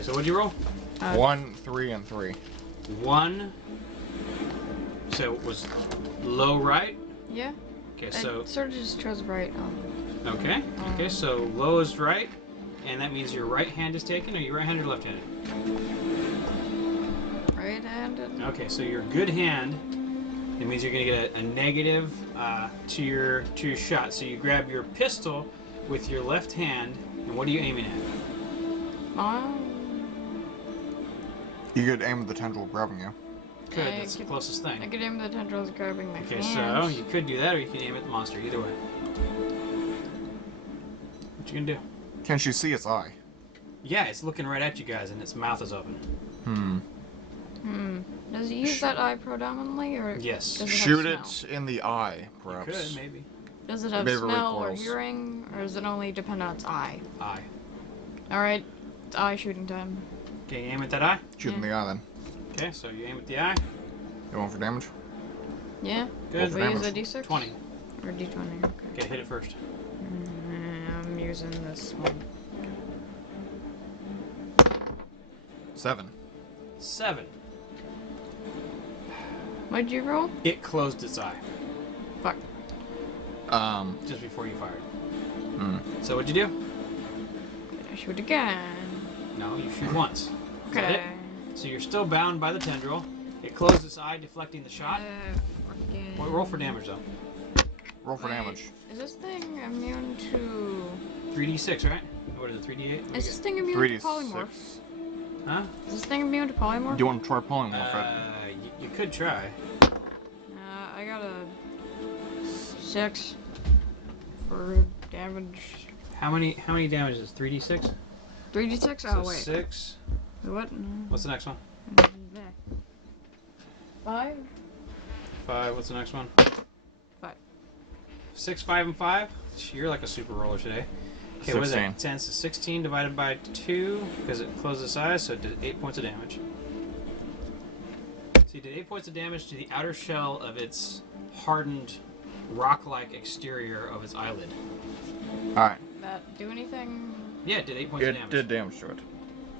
Okay, so what'd you roll? 1, 3, and 3. 1. So it was low right? Yeah. Okay, so... I sort of just chose right. Okay, okay, so low is right, and that means your right hand is taken. Are you right-handed or left-handed? Right-handed. Okay, so your good hand, it means you're going to get a negative to your shot. So you grab your pistol with your left hand, and what are you aiming at? You could aim at the tendril grabbing you. Good, that's the closest thing. I could aim at the tendrils grabbing my hands. Okay, so you could do that, or you can aim at the monster. Either way. What you gonna do? Can't you see its eye? Yeah, it's looking right at you guys, and its mouth is open. Does it use that eye predominantly, or yes? Does it Shoot have it smell? in the eye, perhaps. You could, maybe. Does it have Maybe smell or recoils. hearing, or does it only depend on its eye? Eye. Alright, it's eye shooting time. Okay, you aim at that eye? Shoot in the eye then. Okay, so you aim at the eye. You want for damage? Yeah? Good. We use a d6? 20. Or d20, okay. Okay, hit it first. I'm using this one. 7. 7. What'd you roll? It closed its eye. Fuck. Just before you fired. Hmm. So what'd you do? I shoot again. No, you shoot once. Is that Okay. it? So you're still bound by the tendril. It closed its eye, deflecting the shot. Well, roll for damage though. Roll for damage. Is this thing immune to... 3d6, right? What is it, 3d8? Is this thing immune 3d6. to polymorph? Huh? Is this thing immune to polymorph? Do you want to try polymorph it? You could try. I got a 6 for damage. How many damage is 3d6? 3d6? So Oh, wait. 6. What? No. What's the next one? 5? 5. What's the next one? 5. 6, 5, and 5? You're like a super roller today. Okay, what is 16. that? 10, so 16 divided by 2, because it closed its eyes, so it did 8 points of damage. So you did 8 points of damage to the outer shell of its hardened, rock-like exterior of its eyelid. Alright. That do anything? Yeah, it did 8 points of It damage. did damage to it.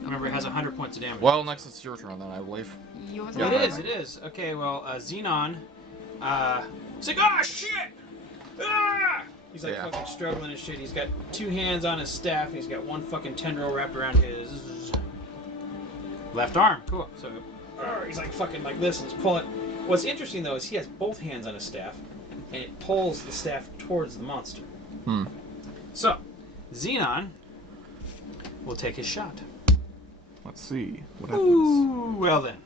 Remember, it has 100 points of damage. Well, next it's your turn then, I believe. It is, it is. Okay, well, Zennon, he's like, oh, shit! Ah! He's like fucking struggling and shit. He's got 2 hands on his staff, and he's got 1 fucking tendril wrapped around his left arm. Cool. So, he's like fucking like this, and he's pulling. What's interesting, though, is he has both hands on his staff, and it pulls the staff towards the monster. So, Zennon will take his shot. Let's see what happens. Ooh, well then.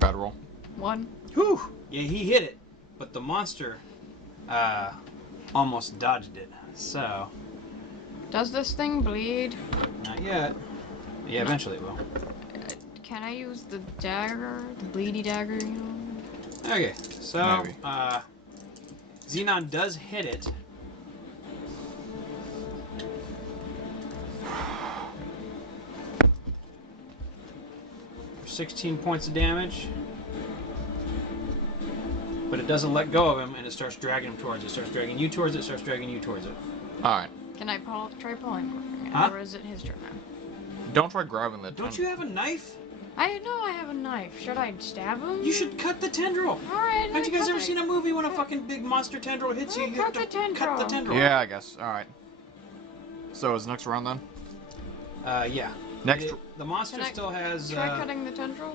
Bad roll. 1. Whew! Yeah, he hit it, but the monster almost dodged it. So, Does this thing bleed? not yet. Yeah, eventually it will. Can I use the dagger? The bleedy dagger, you know? Okay, so Maybe. Zennon does hit it. For 16 points of damage. But it doesn't let go of him, and it starts dragging him towards it. It starts dragging you towards it, starts dragging you towards it. Alright. Can I try pulling it? Huh? Or is it his turn now? Don't try grabbing the Don't you have a knife? I know I have a knife. Should I stab him? You should cut the tendril. Alright. Haven't you guys ever seen a movie when a fucking big monster tendril hits you? You have to cut the tendril. Yeah, I guess. Alright. So is next round then? Yeah. Next. The monster still has. Try cutting the tendril?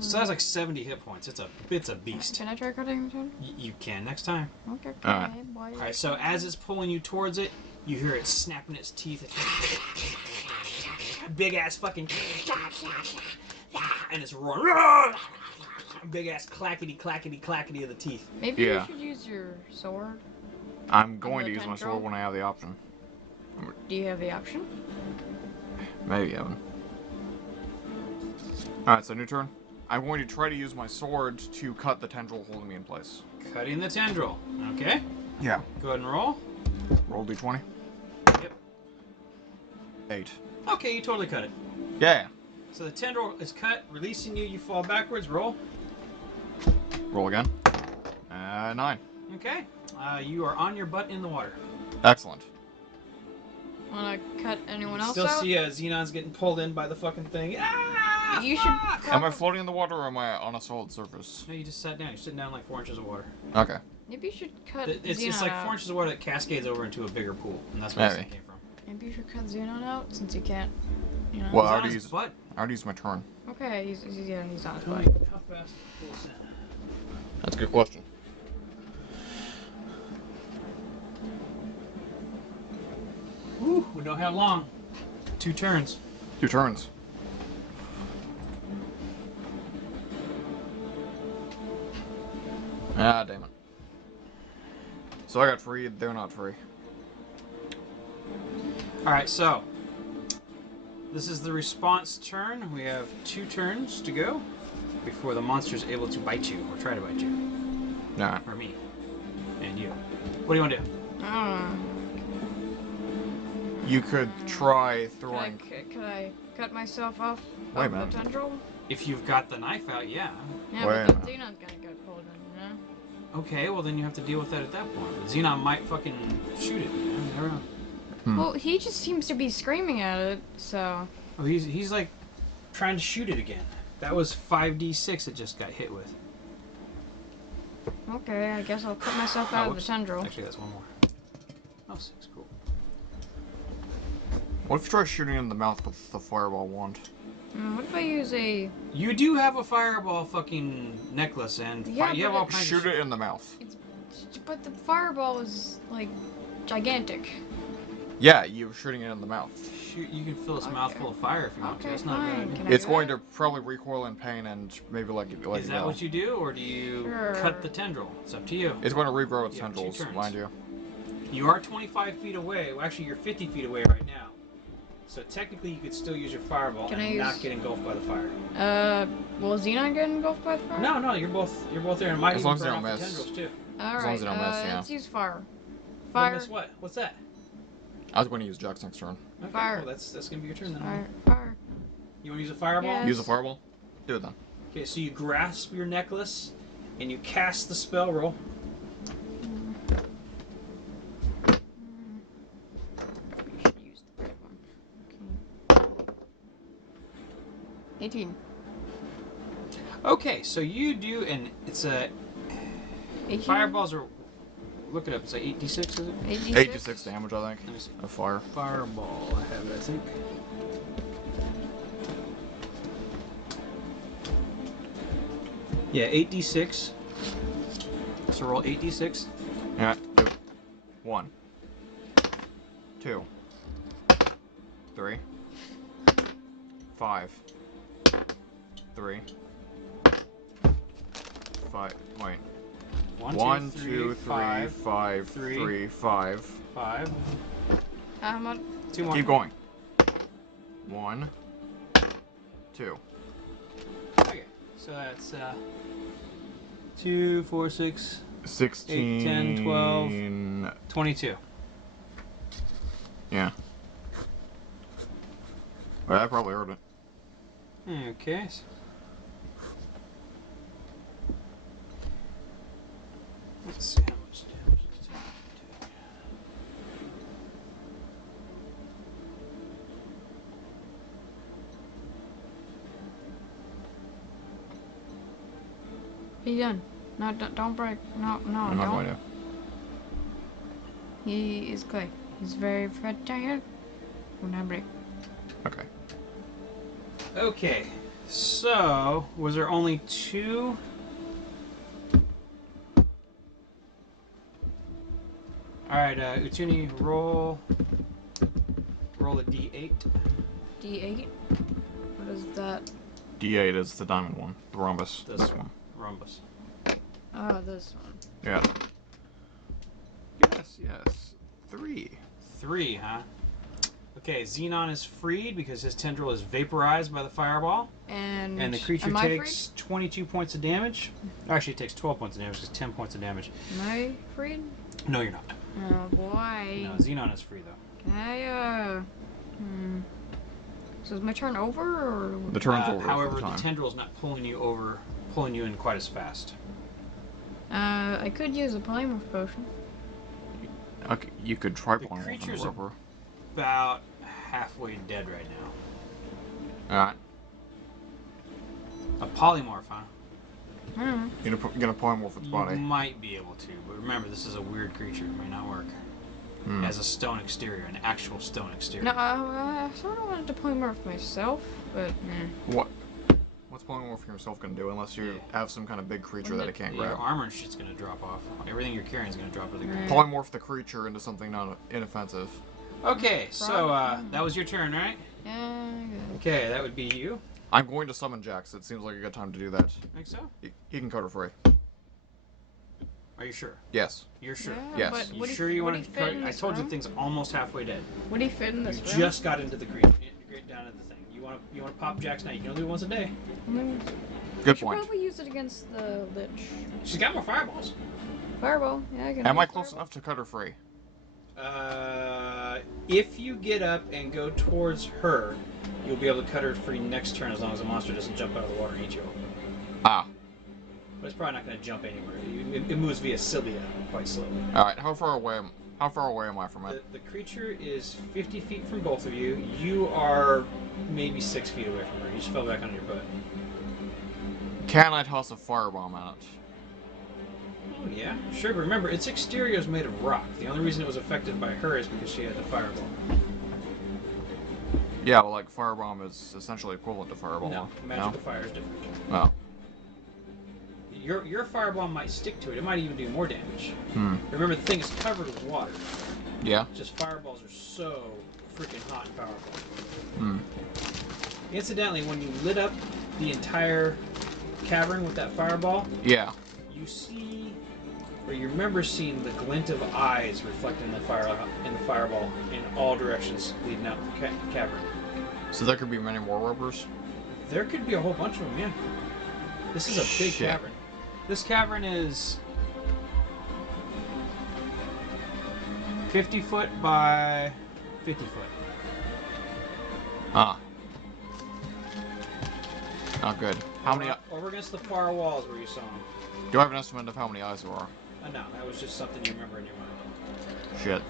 Still has like 70 hit points. It's a beast. Can I try cutting the tendril? You can next time. Okay. Alright. Boy. Alright, so as it's pulling you towards it, you hear it snapping its teeth. Big ass fucking. And it's roaring. Big ass clackety clackety clackety of the teeth. Maybe you should use your sword. I'm going to use my sword when I have the option. Do you have the option? Maybe, Evan. Alright, so new turn. I'm going to try to use my sword to cut the tendril holding me in place. Cutting the tendril. Okay. Yeah. Go ahead and roll. Roll d20. Yep. 8. Okay, you totally cut it. Yeah. So the tendril is cut, releasing you. You fall backwards. Roll. Roll again. 9. Okay. You are on your butt in the water. Excellent. Wanna cut anyone else Still out? see Xenon's getting pulled in by the fucking thing. Ah! You should. Am I floating in the water or am I on a solid surface? No, you just sat down. You're sitting down like 4 inches of water. Okay. Maybe you should cut It's Xenon like out. 4 inches of water that cascades over into a bigger pool, and that's where this thing came from. Maybe you should cut Xenon out since you can't. You know. Well, He's I on already his used. butt. I already used my turn. Okay, he's on his How butt. fast pull this in? That's a good question. Whew, we don't have long. 2 turns. 2 turns. Ah, damn it. So I got free, they're not free. Alright, so. This is the response turn. We have 2 turns to go before the monster's able to bite you, or try to bite you. Nah. Or me. And you. What do you want to do? I You could try don't throwing. know. Could I cut myself off Wait a of the minute. tendril? If you've got the knife out, yeah. Yeah, Wait a but then minute. Xenon's gonna get pulled in, you know? Okay, well then you have to deal with that at that point. But Xenon might fucking shoot it, man. You never know. Well, he just seems to be screaming at it, so. Oh, he's like trying to shoot it again. That was 5d6 it just got hit with. Okay, I guess I'll cut myself out of the whoops. tendril. Actually, that's one more. Oh, 6, cool. What if you try shooting it in the mouth with the fireball wand? What if I use a. You do have a fireball fucking necklace, and Yeah, you have but all kinds Shoot of it in the mouth. But the fireball is, like, gigantic. Yeah, you're shooting it in the mouth. Shoot, you can fill this Okay. mouthful of fire if you want to. Okay, That's not a fine. bad idea. Can I It's do going that? to probably recoil in pain and maybe let Is you that go. what you do, or do you Sure. cut the tendril? It's up to you. It's going to regrow its You have 2 tendrils, turns. mind you. You are 25 feet away. Well, actually, you're 50 feet away right now. So technically, you could still use your fireball Can and I use- not get engulfed by the fire. Will Xenon get engulfed by the fire? No, you're both there, and might As even long as burn they off don't the miss. tendrils too. Alright, long as they don't miss, yeah. let's use fire. Don't Fire. miss what? What's that? I was going to use JAX next turn. Okay, Fire. Well, that's gonna be your turn then. Fire. You want to use a fireball? Yes. Use a fireball? Do it then. Okay, so you grasp your necklace, and you cast the spell roll. You should use the red one. Okay. 18. Okay, so you do, and it's a 18? fireballs are. Look it up. It's like 8d6, is it? 86? 8d6 damage, I think. Let me see. Of fire. Fireball, I have it, I think. Yeah, 8d6. So roll 8d6. Yeah, do it. 1. 2. 3. 5. 3. 5. Wait. 1, 2, 3, 5, 3, 5. 5. How much? 2 more. Keep going. 1, 2. Okay, so that's 2, 4, 6, 16. 8, 10, 12. 22. Yeah. Well, I probably heard it. Okay. Let's see how much damage it's taking. He's done. No, don't break. No, I'm not don't. going to. He is clay. He's very fragile. Will not break. Okay. Okay, so was there only 2? Alright, Ootuni, roll a d8. D8? What is that? D8 is the diamond one. The rhombus. This one. Rhombus. Oh, this one. Yeah. Yes. 3. 3, huh? Okay, Zennon is freed because his tendril is vaporized by the fireball. And The creature am I takes 22 points of damage. Actually, it takes 12 points of damage because 10 points of damage. Am I freed? No, you're not. Oh boy. No, Zennon is free, though. Can I, So is my turn over, or? The turn's over. However, for the time. tendril's not pulling you in quite as fast. I could use a polymorph potion. Okay, you could try The pulling one from creature's the roper. about halfway dead right now. Alright. A polymorph, huh? You're gonna polymorph its body. You might be able to, but remember, this is a weird creature. It may not work. It has a stone exterior, an actual stone exterior. No, I sort of wanted to polymorph myself, but What's polymorphing yourself gonna do unless you have some kind of big creature that it can't Your grab? armor and shit's gonna drop off. Everything you're carrying is gonna drop to the ground. Polymorph the creature into something inoffensive. Okay, so that was your turn, right? yeah. Okay, that would be you. I'm going to summon Jax. It seems like a good time to do that. Think so? He can cut her free. Are you sure? Yes. You're sure? Yes. But You sure you want to? fit in I this told you room? the thing's almost halfway dead. Would he fit in this You room? just got into the creature. Integrate down into the thing. You want to pop Jax now? You can only do it once a day. Good should point. probably use it against the Lich. She's got more fireballs. Fireball, yeah, I can. Am I use close fireball. enough to cut her free? If you get up and go towards her, you'll be able to cut her free next turn as long as the monster doesn't jump out of the water and eat you. Ah. But it's probably not going to jump anywhere. It moves via cilia quite slowly. All right. How far away am I from it? The creature is 50 feet from both of you. You are maybe 6 feet away from her. You just fell back on your butt. Can I toss a firebomb at it? Oh yeah, sure. But remember, its exterior is made of rock. The only reason it was affected by her is because she had the fireball. Yeah, well, like firebomb is essentially equivalent to fireball. No, magical fire is different. Oh. Your fireball might stick to it. It might even do more damage. Remember, the thing is covered with water. Yeah. Just fireballs are so freaking hot and powerful. Incidentally, when you lit up the entire cavern with that fireball, Yeah. you see, or you remember seeing the glint of eyes reflecting the fireball in all directions leading out the cavern. So there could be many more ropers. There could be a whole bunch of them, yeah. This is a big Shit. cavern. This cavern is 50 foot by 50 foot. Ah. Not good. How many? Over against the far walls where you saw them. Do I have an estimate of how many eyes there are? No, that was just something you remember in your mind. Shit.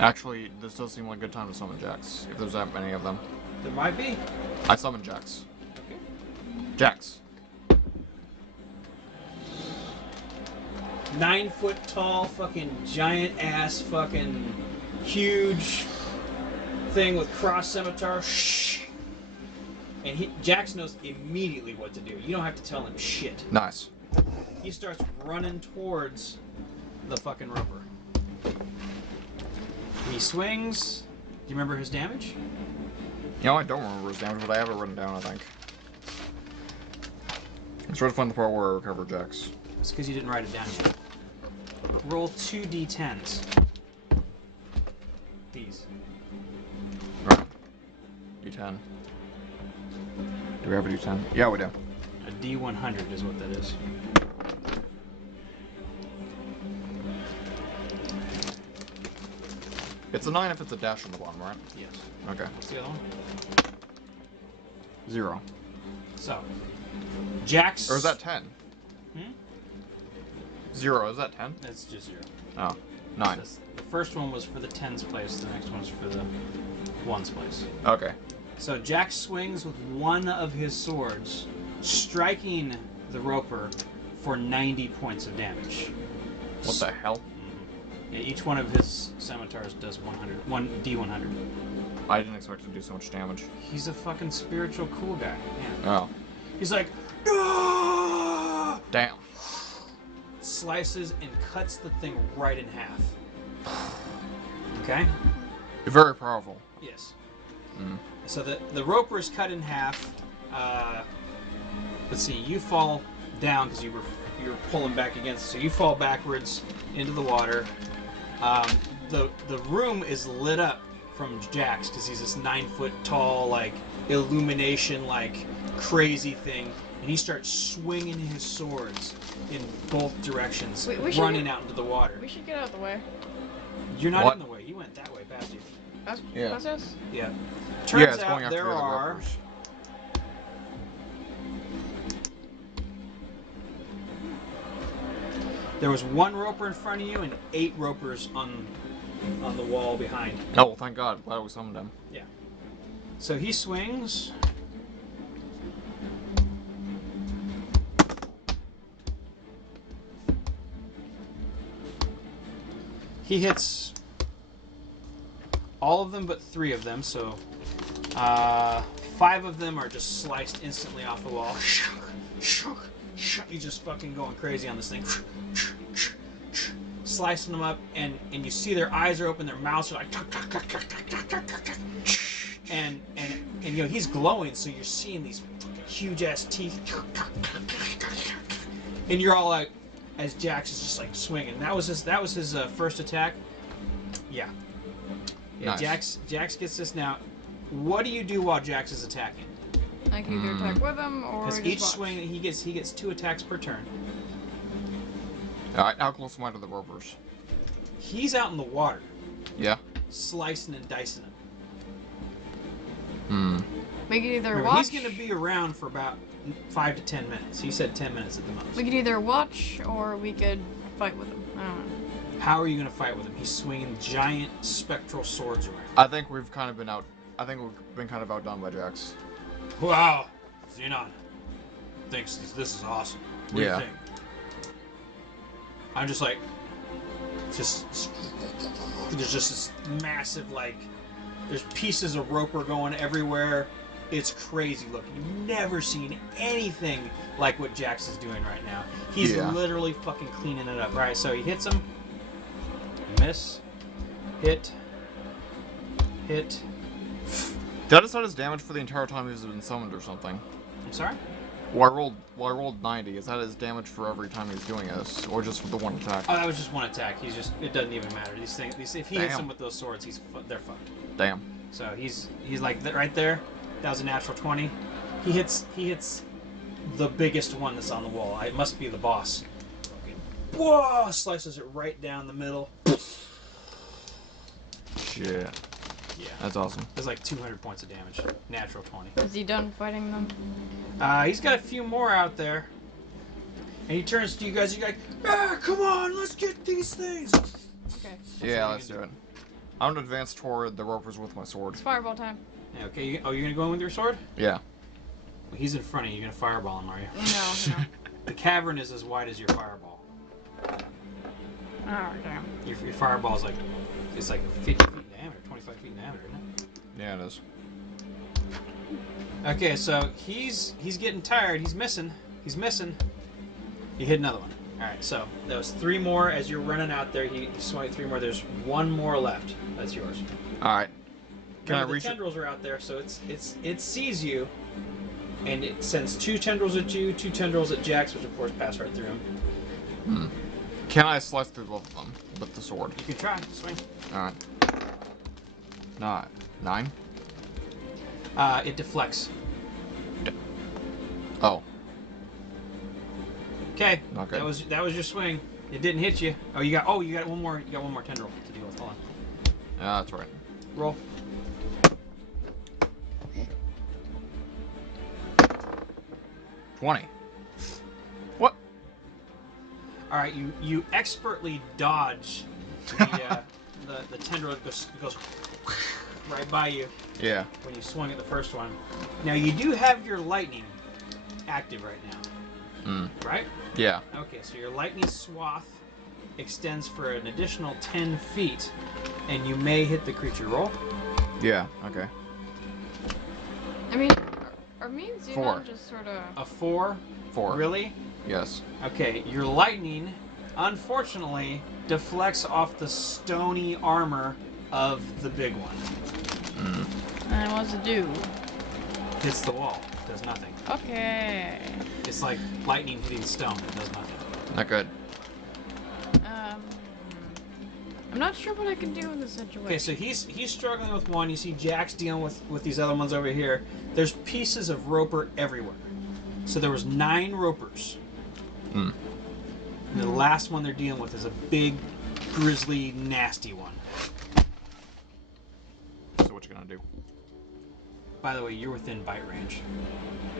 Actually, this does seem like a good time to summon Jax, if there's that many of them. There might be. I summon Jax. Okay. Jax. 9 foot tall, fucking giant ass, fucking huge thing with cross scimitar. Shh. And Jax knows immediately what to do. You don't have to tell him shit. Nice. He starts running towards the fucking roper. He swings. Do you remember his damage? You know, I don't remember his damage, but I have it written down, I think. Let's try to find the part where I recover Jax. It's because you didn't write it down yet. Roll 2 d10s. These. Alright. D10. Do we have a D10? Yeah, we do. A d100 is what that is. It's a 9 if it's a dash on the bottom, right? Yes. Okay. What's the other one? 0. So, Jax. Or is that 10? 0, is that 10? That's just 0. Oh. 9. The first one was for the tens place, the next one's for the ones place. Okay. So Jax swings with one of his swords, striking the roper for 90 points of damage. What the hell? Yeah, each one of his scimitars does 1 d100. I didn't expect it to do so much damage. He's a fucking spiritual cool guy. Yeah. Oh. He's like, "Ah!" Damn. Slices and cuts the thing right in half. Okay? You're very powerful. Yes. So the roper is cut in half. Let's see, you fall down because you were pulling back against it. So you fall backwards into the water. The room is lit up from Jax because he's this 9 foot tall, like illumination, like crazy thing, and he starts swinging his swords in both directions, running out into the water. We should get out of the way. You're not What? in the way. He went that way past you. That's us? Yeah. Yeah, Turns it's out going after there the other are ropers. There was 1 roper in front of you and 8 ropers on on the wall behind. Oh, thank God. Glad we summoned him. Yeah. So he swings. He hits all of them but 3 of them, so 5 of them are just sliced instantly off the wall. He's just fucking going crazy on this thing. Slicing them up, and you see their eyes are open, their mouths are like, and you know he's glowing, so you're seeing these huge ass teeth, and you're all like, as Jax is just like swinging. That was his first attack. Yeah. Nice. Jax gets this now. What do you do while Jax is attacking? I can either attack with him or Because just each watch. swing he gets 2 attacks per turn. Alright, how close am I to the ropers? He's out in the water, Yeah. slicing and dicing them. We could either Remember, watch. he's going to be around for about 5 to 10 minutes. He said 10 minutes at the most. We could either watch or we could fight with him. I don't know. How are you going to fight with him? He's swinging giant spectral swords around. I think we've kind of been outdone by Jax. Wow, Zennon thinks this is awesome. What do you think? I'm just like, there's just this massive, like, there's pieces of roper going everywhere. It's crazy looking. You've never seen anything like what Jax is doing right now. He's literally fucking cleaning it up. Right, so he hits him. Miss. Hit. Hit. Did I decide his damage for the entire time he's been summoned or something? I'm sorry? Well, I rolled 90. Is that his damage for every time he's doing this, or just for the one attack? Oh, that was just one attack. It doesn't even matter. These things, if he hits them with those swords, they're fucked. Damn. So he's like right there. That was a natural 20. He hits the biggest one that's on the wall. It must be the boss. Whoa! Slices it right down the middle. Shit. Yeah. That's awesome. There's like 200 points of damage. Natural 20. Is he done fighting them? He's got a few more out there. And he turns to you guys. You're like, come on, let's get these things. Okay. Yeah, let's do it. I'm gonna advance toward the ropers with my sword. It's fireball time. Yeah, okay. You're gonna go in with your sword? Yeah. Well, he's in front of you. You're gonna fireball him, are you? No. The cavern is as wide as your fireball. Oh, damn. Your fireball is like, it's like 50 feet in diameter, 25 feet in diameter, isn't it? Yeah, it is. Okay, so he's getting tired. He's missing. You hit another one. All right, so that was 3 more. As you're running out there, he swung 3 more. There's 1 more left. That's yours. All right. Can I the reach? tendrils are out there, so it sees you, and it sends 2 tendrils at you, 2 tendrils at Jax, which of course pass right through him. Can I slice through both of them with the sword? You can try. Swing. All right. 9. It deflects. Oh. Okay. Okay. That was your swing. It didn't hit you. You got one more. You got 1 more tendril to deal with. Hold on. Yeah, that's right. Roll. 20. What? All right, you expertly dodge the tendril that goes right by you. Yeah. When you swung at the first one. Now you do have your lightning active right now, right? Yeah. Okay, so your lightning swath extends for an additional 10 feet, and you may hit the creature. Roll. Yeah. Okay. I mean, are me and Zennon 4. just sort of... A 4. 4. Really? Yes. Okay, your lightning, unfortunately, deflects off the stony armor of the big one. And what's it do? Hits the wall. Does nothing. Okay. It's like lightning hitting stone. It does nothing. Not good. I'm not sure what I can do in this situation. Okay, so he's struggling with one. You see Jax dealing with these other ones over here. There's pieces of roper everywhere. So there was 9 ropers. And the last one they're dealing with is a big, grizzly, nasty one. So what you gonna do? By the way, you're within bite range.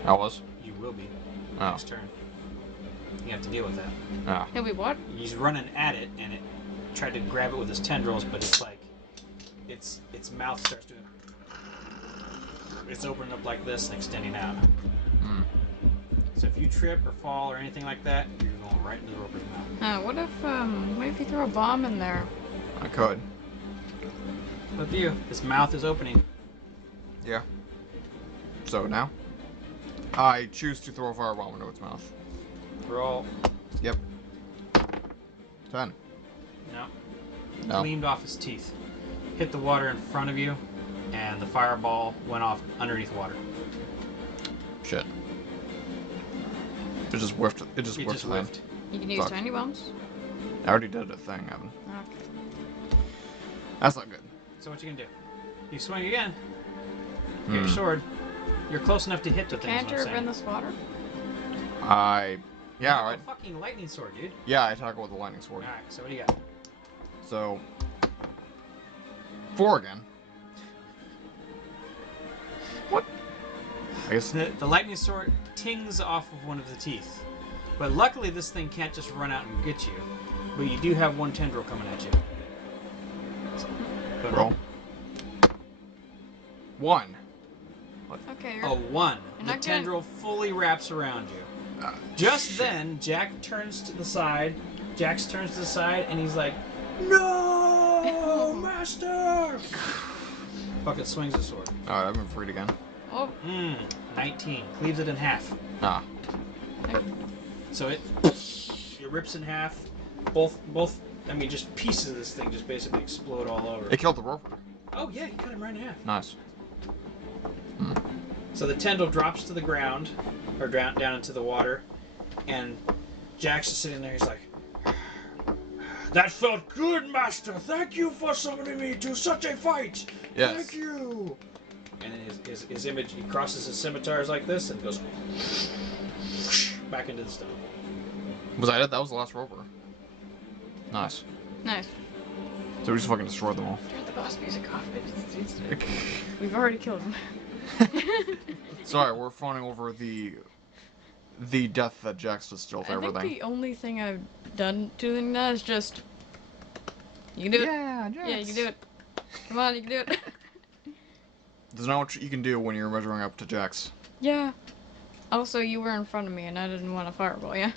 I was. You will be Oh. next turn. You have to deal with that. Ah. Can we what? He's running at it, and tried to grab it with his tendrils, but it's like its mouth starts doing. It's opening up like this and extending out. Hmm. So if you trip or fall or anything like that, you're going right into the roper's mouth. What if you throw a bomb in there? I could. With you, his mouth is opening. Yeah. So now, I choose to throw a firebomb into its mouth. Roll. Yep. 10. No. No. Gleamed off his teeth. Hit the water in front of you, and the fireball went off underneath water. Shit. It just whiffed. It just It whiffed. just whiffed. You can use Fuck. tiny bombs. I already did a thing, Evan. Okay. That's not good. So what you gonna do? You swing again. Hmm. Your sword. You're close enough to hit the thing. Can't you in this water? Yeah, alright. A fucking lightning sword, dude. Yeah, I attack with the lightning sword. Alright, so what do you got? So 4 again. What? I guess. The lightning sword tings off of one of the teeth. But luckily this thing can't just run out and get you. But you do have one tendril coming at you. But Roll. 1. Okay. A 1. You're The not tendril fully wraps around you. Just then, Jax turns to the side, and he's like, "No, master!" Fucking swings the sword. Alright, I've been freed again. Oh. 19. Cleaves it in half. Ah. So it rips in half. Both. I mean, just pieces of this thing just basically explode all over. It killed the roper. Oh yeah, you cut him right in half. Nice. So the tendril drops to the ground, or down into the water, and Jax is sitting there. He's like, "That felt good, master. Thank you for summoning me to such a fight. Yes. Thank you." And then his image, he crosses his scimitars like this and goes back into the stone. Was that it? That was the last roper. Nice. Nice. So we just fucking destroyed them all. Turn the boss music off. We've already killed him. Sorry, we're phoning over the death that Jax just stole to everything. I think the only thing I've done to that is just. You can do it. Yeah, Jax. Yeah, you can do it. Come on, you can do it. There's not much you can do when you're measuring up to Jax. Yeah. Also, you were in front of me, and I didn't want to fireball you.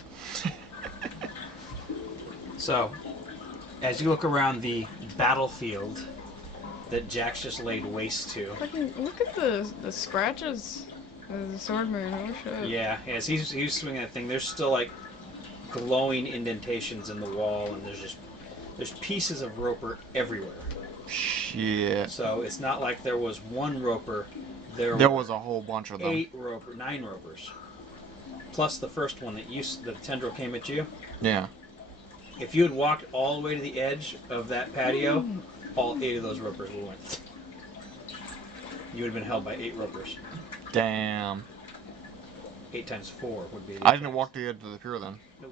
So, as you look around the battlefield that Jax just laid waste to. Fucking look at the scratches of the swordman. Oh shit. Yeah, as he's swinging that thing, there's still like glowing indentations in the wall, and there's pieces of roper everywhere. Shit. So it's not like there was one roper. There was a whole bunch of them. 9 ropers, plus the first one that the tendril came at you. Yeah. If you had walked all the way to the edge of that patio, all 8 of those ropers would went. You would have been held by 8 ropers. Damn. 8 times 4 would be. I didn't walk to the edge of the pier then. No,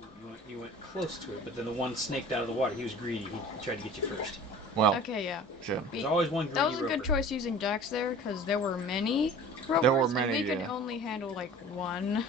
you went close to it, but then the one snaked out of the water. He was greedy. He tried to get you first. Well. Okay, yeah. Shit. There's always one greedy That was a roper. good choice using Jax there, because there were many ropers, There were many, and we could yeah. only handle like one.